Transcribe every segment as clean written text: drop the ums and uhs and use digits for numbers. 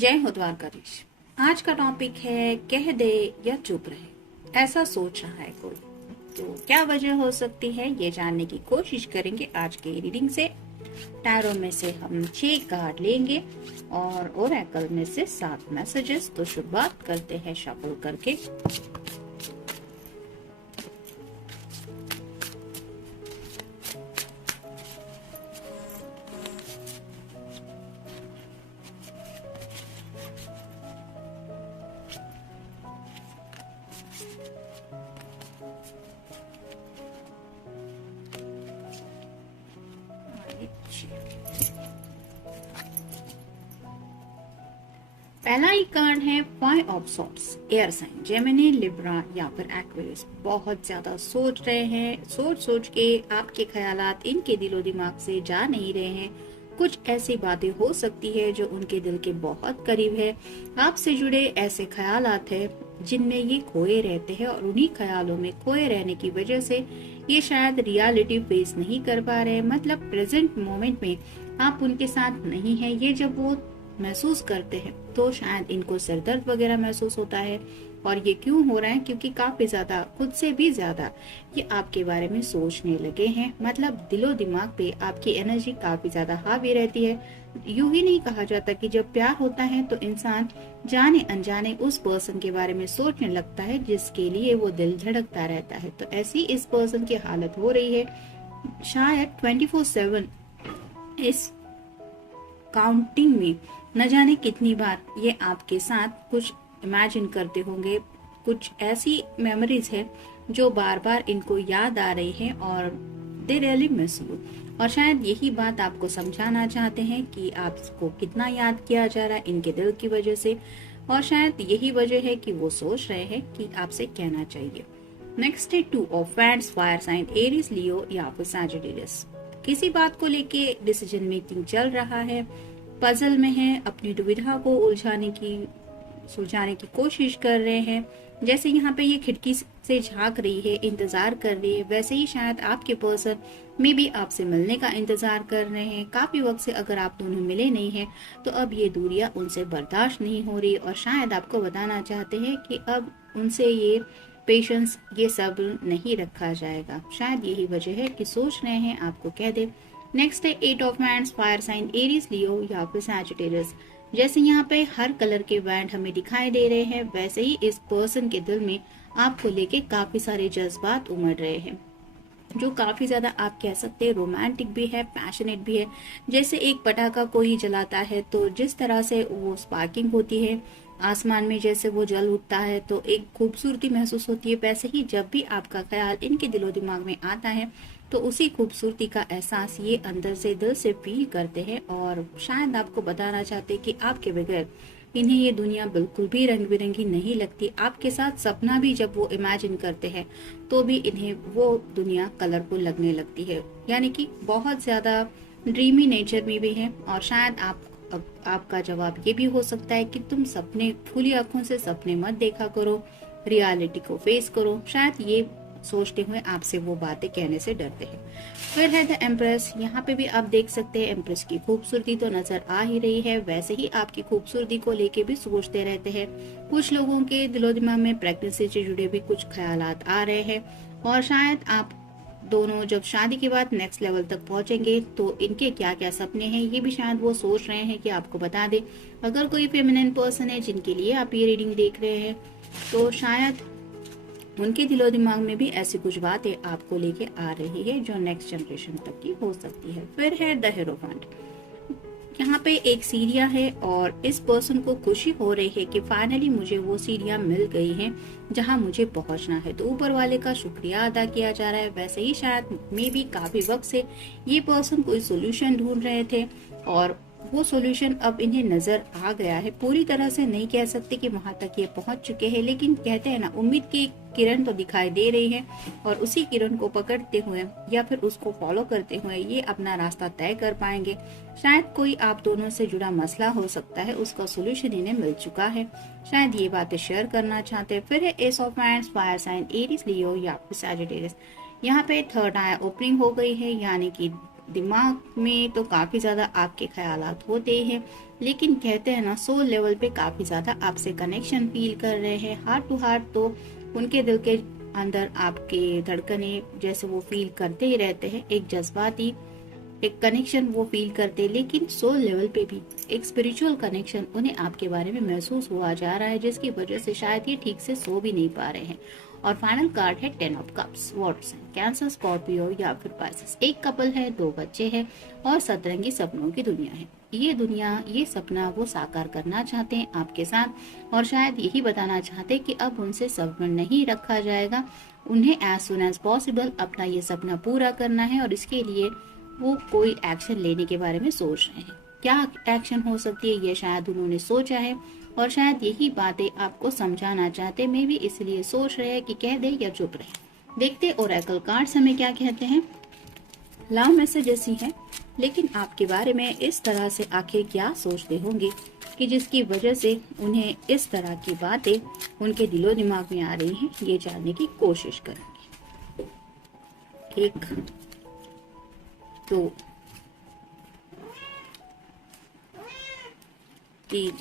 जय हो द्वारकाधीश। आज का टॉपिक है कह दे या चुप रहे। ऐसा सोच रहा है कोई, तो क्या वजह हो सकती है ये जानने की कोशिश करेंगे आज के रीडिंग से। टैरो में से हम 6 कार्ड लेंगे और ओरेकल में से 7 मैसेजेस। तो शुरुआत करते हैं शफल करके। पहला ही कार्ड है 5 of swords. Air sign Gemini, Libra या फिर एक्वेरियस बहुत ज्यादा सोच रहे हैं। सोच सोच के आपके ख्यालात इनके दिलो दिमाग से जा नहीं रहे हैं। कुछ ऐसी बातें हो सकती है जो उनके दिल के बहुत करीब है। आपसे जुड़े ऐसे ख्यालात है जिनमें ये खोए रहते हैं और उन्हीं ख्यालों में खोए रहने की वजह से ये शायद रियलिटी फेस नहीं कर पा रहे हैं। मतलब प्रेजेंट मोमेंट में आप उनके साथ नहीं है। ये जब वो महसूस करते हैं तो शायद इनको सिरदर्द वगैरह महसूस होता है। और ये क्यों हो रहा है? क्योंकि काफी ज्यादा, खुद से भी ज्यादा ये आपके बारे में सोचने लगे हैं। मतलब दिलो दिमाग पे आपकी एनर्जी काफी ज्यादा हावी रहती है। यूं ही नहीं कहा जाता कि जब प्यार होता है तो इंसान जाने अनजाने उस पर्सन के बारे में सोचने लगता है जिसके लिए वो दिल धड़कता रहता है। तो ऐसी इस पर्सन की हालत हो रही है। शायद 24/7 इस काउंटिंग में न जाने कितनी बार ये आपके साथ कुछ इमेजिन करते होंगे। कुछ ऐसी मेमोरीज है जो बार बार इनको याद आ रही है और दे रियली मिस यू। और शायद यही बात आपको समझाना चाहते हैं कि आपको कितना याद किया जा रहा है इनके दिल की वजह से। और शायद यही वजह है कि वो सोच रहे हैं कि आपसे कहना चाहिए। नेक्स्ट है 2 of wands, fire sign Aries, Leo या फिर सैजिटेरियस। किसी बात को लेके डिसीजन मेकिंग चल रहा है, पजल में है, अपनी दुविधा को सुलझाने की कोशिश कर रहे हैं। जैसे यहाँ पे ये खिड़की से झांक रही है, इंतजार कर रही है, वैसे ही शायद आपके पर्सन में भी आपसे मिलने का इंतजार कर रहे हैं। काफी वक्त से अगर आप दोनों मिले नहीं हैं तो अब ये दूरियां उनसे बर्दाश्त नहीं हो रही और शायद आपको बताना चाहते हैं कि अब उनसे ये पेशेंस, ये सब्र नहीं रखा जाएगा। शायद यही वजह है कि सोच रहे हैं आपको कह दे। नेक्स्ट है 8 of wands, fire sign Aries, Leo या फिर सैजिटेरियस। जैसे यहाँ पे हर कलर के वैंड हमें दिखाई दे रहे हैं, वैसे ही इस पर्सन के दिल में आपको लेके काफी सारे जज्बात उमड़ रहे हैं जो काफी ज्यादा, आप कह सकते हैं, रोमांटिक भी है, पैशनेट भी है। जैसे एक पटाखा कोई जलाता है तो जिस तरह से वो स्पार्किंग होती है आसमान में, जैसे वो जल उठता है तो एक खूबसूरती महसूस होती है, वैसे ही जब भी आपका ख्याल इनके दिलो दिमाग में आता है तो उसी खूबसूरती का एहसास ये अंदर से, दिल से फील करते हैं। और शायद आपको बताना चाहते हैं कि आपके बगैर इन्हें ये दुनिया बिल्कुल भी रंग बिरंगी नहीं लगती। आपके साथ सपना भी जब वो इमेजिन करते हैं तो भी इन्हें वो दुनिया कलरफुल लगने लगती है। यानी कि बहुत ज्यादा ड्रीमी नेचर में भी है। और शायद आपका जवाब ये भी हो सकता है कि तुम सपने, खुली आंखों से सपने मत देखा करो, रियलिटी को फेस करो। शायद ये सोचते हुए आपसे वो बातें कहने से डरते हैं। फिर है द एम्प्रेस। यहाँ पे भी आप देख सकते हैं एम्प्रेस की खूबसूरती तो नजर आ ही रही है, वैसे ही आपकी खूबसूरती को लेके भी सोचते रहते हैं। कुछ लोगों के दिलो दिमाग में प्रेगनेंसी से जुड़े भी कुछ ख्यालात आ रहे हैं और शायद आप दोनों जब शादी के बाद नेक्स्ट लेवल तक पहुंचेंगे तो इनके क्या क्या सपने हैं ये भी शायद वो सोच रहे हैं कि आपको बता दे। अगर कोई फेमिनिन पर्सन है जिनके लिए आप ये रीडिंग देख रहे हैं तो शायद उनके दिलो दिमाग में भी ऐसी कुछ बातें आपको लेके आ रही है जो नेक्स्ट जनरेशन तक की हो सकती है। फिर है द हीरोफेंट। यहाँ पे एक सीढ़ियाँ है और इस पर्सन को खुशी हो रही है कि फाइनली मुझे वो सीढ़ियाँ मिल गई हैं जहाँ मुझे पहुँचना है। तो ऊपर वाले का शुक्रिया अदा किया जा रहा है। वैसे ही शायद में भी काफी वक्त से ये पर्सन कोई सोल्यूशन ढूंढ रहे थे और वो सॉल्यूशन अब इन्हें नजर आ गया है। पूरी तरह से नहीं कह सकते कि वहां तक ये पहुंच चुके हैं, लेकिन कहते हैं ना, उम्मीद की किरण तो दिखाई दे रही है और उसी किरण को पकड़ते हुए या फिर उसको फॉलो करते हुए ये अपना रास्ता तय कर पाएंगे। शायद कोई आप दोनों से जुड़ा मसला हो सकता है, उसका सोल्यूशन इन्हें मिल चुका है। शायद ये बातें शेयर करना चाहते हैं। फिर है ace of wands, fire sign Aries, Leo या फिर सैजिटेरियस। यहाँ पे थर्ड आई ओपनिंग हो गई है, यानी कि दिमाग में तो काफी ज्यादा आपके ख्यालात होते ही हैं, लेकिन कहते हैं ना सोल लेवल पे काफी ज्यादा आपसे कनेक्शन फील कर रहे हैं। हार्ट टू हार्ट तो उनके दिल के अंदर आपके धड़कने जैसे वो फील करते ही रहते हैं, एक जज्बाती एक कनेक्शन वो फील करते हैं, लेकिन सोल लेवल पे भी एक स्पिरिचुअल कनेक्शन उन्हें आपके बारे में महसूस हुआ जा रहा है, जिसकी वजह से शायद ये ठीक से सो भी नहीं पा रहे हैं। और फाइनल कार्ड है 10 of cups, water sign, cancer, Scorpio या फिर पाइसेस। एक कपल है, 2 बच्चे हैं और सतरंगी सपनों की दुनिया है। ये दुनिया, ये सपना वो साकार करना चाहते हैं आपके साथ, और शायद यही बताना चाहते हैं कि अब उनसे सब्र नहीं रखा जाएगा। उन्हें एज सुन एज पॉसिबल अपना ये सपना पूरा करना है, और इसके लिए वो कोई एक्शन लेने के बारे में सोच रहे हैं। क्या एक्शन हो सकती है ये शायद उन्होंने सोचा है, और शायद यही बातें आपको समझाना चाहते, मे भी इसलिए सोच रहे हैं कि कह दे या चुप रहे। देखते ओरेकल कार्ड्स हमें क्या कहते हैं। लव मैसेजेस ही है, लेकिन आपके बारे में इस तरह से आखिर क्या सोचते होंगे कि जिसकी वजह से उन्हें इस तरह की बातें उनके दिलो दिमाग में आ रही हैं, ये जानने की कोशिश करेंगे। 1 2 3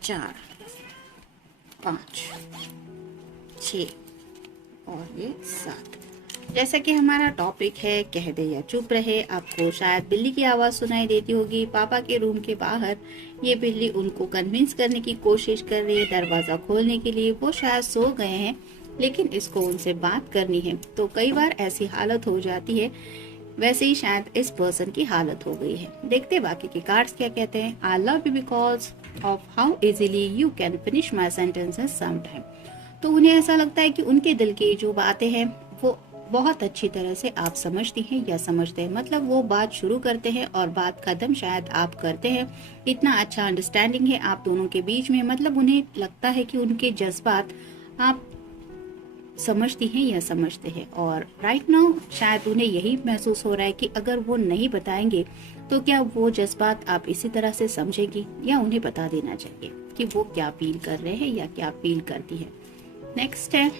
4 5 6 और ये 7। जैसा कि हमारा टॉपिक है कह दे या चुप रहे, आपको शायद बिल्ली की आवाज सुनाई देती होगी। पापा के रूम के बाहर ये बिल्ली उनको कन्विंस करने की कोशिश कर रही है दरवाजा खोलने के लिए। वो शायद सो गए हैं, लेकिन इसको उनसे बात करनी है। तो कई बार ऐसी हालत हो जाती है, वैसे ही शायद इस पर्सन की हालत हो गई है। देखते बाकी के कार्ड्स क्या कहते हैं। आई love you because of how easily you can finish my sentences sometime. तो उन्हें ऐसा लगता है कि उनके दिल की जो बातें हैं वो बहुत अच्छी तरह से आप समझती हैं या समझते हैं। मतलब वो बात शुरू करते हैं और बात खत्म शायद आप करते हैं। इतना अच्छा अंडरस्टैंडिंग है आप दोनों के बीच में। मतलब उन्हें लगता है कि उनके जज्बात आप समझती हैं या समझते हैं, और राइट नाउ शायद उन्हें यही महसूस हो रहा है कि अगर वो नहीं बताएंगे तो क्या वो जज्बात आप इसी तरह से समझेंगी, या उन्हें बता देना चाहिए कि वो क्या फील कर रहे हैं या क्या फील करती है। नेक्स्ट है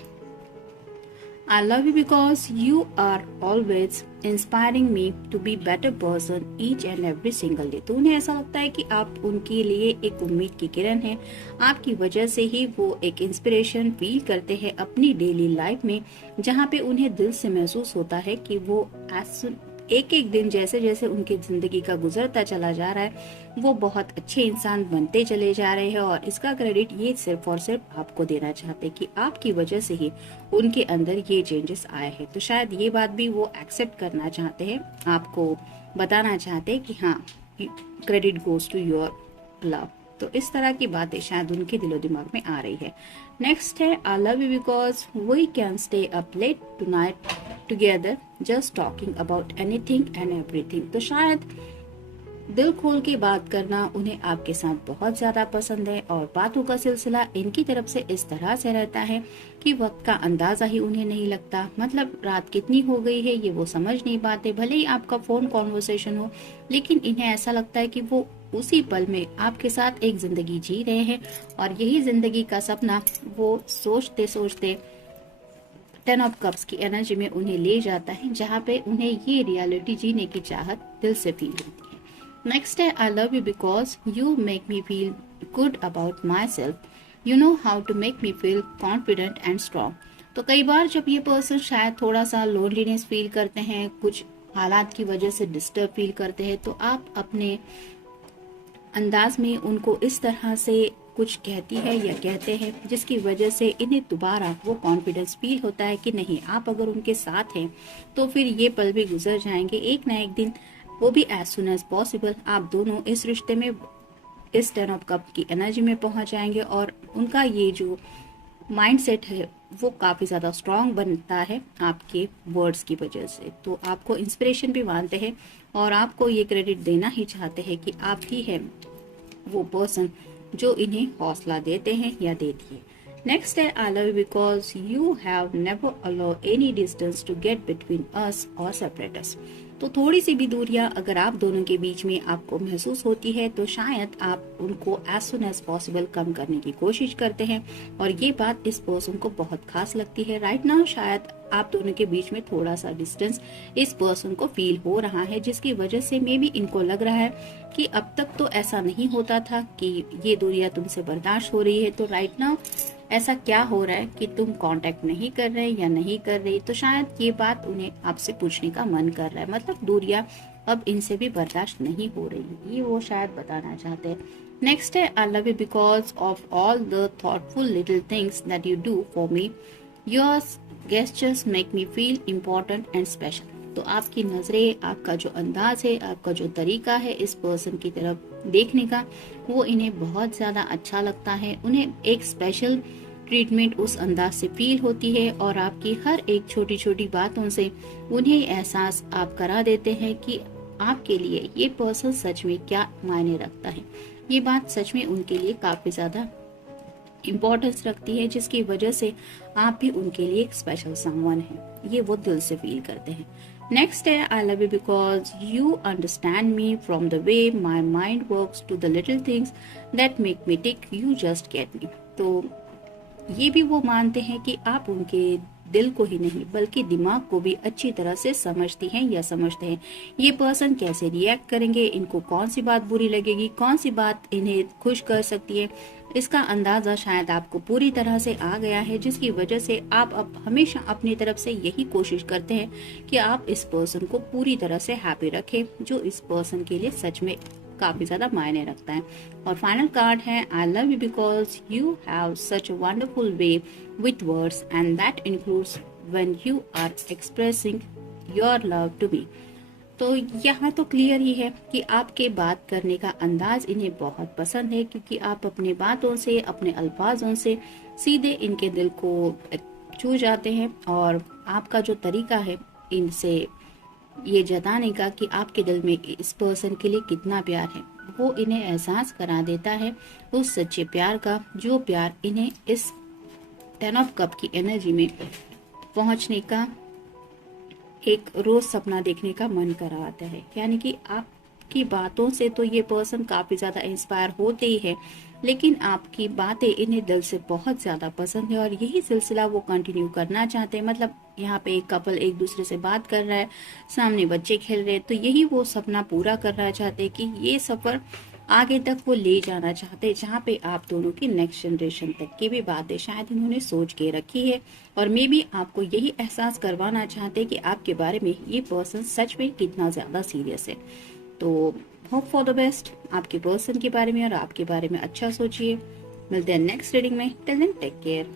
I love you because you are always inspiring me to be better person each and every single day। तो उन्हें ऐसा लगता है कि आप उनके लिए एक उम्मीद की किरण हैं। आपकी वजह से ही वो एक इंस्पिरेशन फील करते हैं अपनी डेली लाइफ में, जहाँ पे उन्हें दिल से महसूस होता है कि वो एक एक दिन जैसे जैसे उनकी जिंदगी का गुजरता चला जा रहा है वो बहुत अच्छे इंसान बनते चले जा रहे हैं। और इसका क्रेडिट ये सिर्फ और सिर्फ आपको देना चाहते कि आपकी वजह से ही उनके अंदर ये चेंजेस आए हैं। तो शायद ये बात भी वो एक्सेप्ट करना चाहते हैं, आपको बताना चाहते हैं कि हाँ credit goes to your love. तो इस तरह की बातें शायद उनके दिलो दिमाग में आ रही है। नेक्स्ट है I love you because we can stay up late tonight together just talking about anything and everything. तो शायद दिल खोल के बात करना उन्हें आपके साथ बहुत ज्यादा पसंद है, और बातों का सिलसिला इनकी तरफ से इस तरह से रहता है कि वक्त का अंदाजा ही उन्हें नहीं लगता। मतलब रात कितनी हो गई है ये वो समझ नहीं पाते। भले ही आपका फोन कॉन्वर्सेशन हो, लेकिन इन्हें ऐसा लगता है कि वो उसी पल में आपके साथ एक जिंदगी जी रहे हैं, और यही जिंदगी का सपना वो सोचते सोचते 10 ऑफ कप्स की एनर्जी में उन्हें ले जाता है, जहाँ पे उन्हें ये रियलिटी जीने की चाहत दिल से फील होती है। नेक्स्ट है I love you because you make me feel good about my self, you know how to make me feel confident and strong. तो कई बार जब ये पर्सन शायद थोड़ा सा लोनलीनेस फील करते हैं, कुछ हालात की वजह से डिस्टर्ब फील करते हैं, तो आप अपने अंदाज में उनको इस तरह से कुछ कहती है या कहते हैं जिसकी वजह से इन्हें दोबारा वो कॉन्फिडेंस फील होता है कि नहीं आप अगर उनके साथ हैं तो फिर ये पल भी गुजर जाएंगे एक ना एक दिन, वो भी एज सुन एज पॉसिबल। आप दोनों इस रिश्ते में इस 10 ऑफ कप की एनर्जी में पहुंच जाएंगे, और उनका ये जो माइंडसेट है वो काफी ज्यादा स्ट्रांग बनता है आपके वर्ड्स की वजह से। तो आपको इंस्पिरेशन भी मानते हैं, और आपको ये क्रेडिट देना ही चाहते हैं कि आप ही हैं वो पर्सन जो इन्हें हौसला देते हैं या देती है। नेक्स्ट है I love you because you have never allow any distance to get between us और सेपरेट अस। तो थोड़ी सी भी दूरियां अगर आप दोनों के बीच में आपको महसूस होती है तो शायद आप उनको एज सुन एज पॉसिबल कम करने की कोशिश करते हैं, और ये बात इस पर्सन को बहुत खास लगती है। राइट नाउ शायद आप दोनों के बीच में थोड़ा सा डिस्टेंस इस पर्सन को फील हो रहा है, जिसकी वजह से मे बी इनको लग रहा है कि अब तक तो ऐसा नहीं होता था कि ये दूरियां तुमसे बर्दाश्त हो रही है, तो राइट नाउ ऐसा क्या हो रहा है कि तुम कांटेक्ट नहीं कर रहे या नहीं कर रही। तो शायद ये बात उन्हें आपसे पूछने का मन कर रहा है, मतलब दूरियां अब इनसे भी बर्दाश्त नहीं हो रही, ये वो शायद बताना चाहते हैं। नेक्स्ट है I love you because of all the thoughtful little things that you do for me, your gestures make me feel important and special. तो आपकी नजरें, आपका जो अंदाज है, आपका जो तरीका है इस पर्सन की तरफ देखने का, वो इन्हें बहुत ज्यादा अच्छा लगता है। उन्हें एक स्पेशल ट्रीटमेंट उस अंदाज से फील होती है, और आपकी हर एक छोटी छोटी बातों से उन्हें एहसास आप करा देते हैं कि आपके लिए ये पर्सन सच में क्या मायने रखता है। ये बात सच में उनके लिए काफी ज्यादा इम्पोर्टेंस रखती है, जिसकी वजह से आप भी उनके लिए एक स्पेशल समवन है, ये वो दिल से फील करते हैं। नेक्स्ट है I love you because you understand me from the way my mind works to the little things that make me tick, you just get me. तो ये भी वो मानते हैं कि आप उनके दिल को ही नहीं बल्कि दिमाग को भी अच्छी तरह से समझती हैं या समझते हैं। ये पर्सन कैसे रिएक्ट करेंगे, इनको कौन सी बात बुरी लगेगी, कौन सी बात इन्हें खुश कर सकती है, इसका अंदाजा शायद आपको पूरी तरह से आ गया है, जिसकी वजह से आप अब हमेशा अपनी तरफ से यही कोशिश करते हैं कि आप इस पर्सन को पूरी तरह से हैप्पी रखें, जो इस पर्सन के लिए सच में काफी ज्यादा मायने रखता है। और फाइनल कार्ड है I love you because you have such a wonderful way with words and that includes when you are expressing your love to me. तो यहाँ तो क्लियर ही है कि आपके बात करने का अंदाज इन्हें बहुत पसंद है, क्योंकि आप अपनी बातों से, अपने अल्फाजों से सीधे इनके दिल को छू जाते हैं, और आपका जो तरीका है इनसे ये जताने का कि आपके दिल में इस पर्सन के लिए कितना प्यार है, वो इन्हें एहसास करा देता है उस सच्चे प्यार का, जो प्यार इन्हें इस 10 ऑफ कप की एनर्जी में पहुंचने का एक रोज सपना देखने का मन कराता है। यानी कि आपकी बातों से तो ये पर्सन काफी ज्यादा इंस्पायर होते ही है, लेकिन आपकी बातें इन्हें दिल से बहुत ज्यादा पसंद है, और यही सिलसिला वो कंटिन्यू करना चाहते हैं। मतलब यहाँ पे एक कपल एक दूसरे से बात कर रहा है, सामने बच्चे खेल रहे हैं, तो यही वो सपना पूरा करना चाहते हैं कि ये सफर आगे तक वो ले जाना चाहते हैं, जहाँ पे आप दोनों की नेक्स्ट जनरेशन तक की भी बातें शायद इन्होंने सोच के रखी है, और मे बी आपको यही एहसास करवाना चाहते हैं कि आपके बारे में ये पर्सन सच में कितना ज्यादा सीरियस है। तो होप फॉर द बेस्ट आपके पर्सन के बारे में, और आपके बारे में अच्छा सोचिए। मिलते हैं नेक्स्ट रीडिंग में, टिल देन टेक केयर।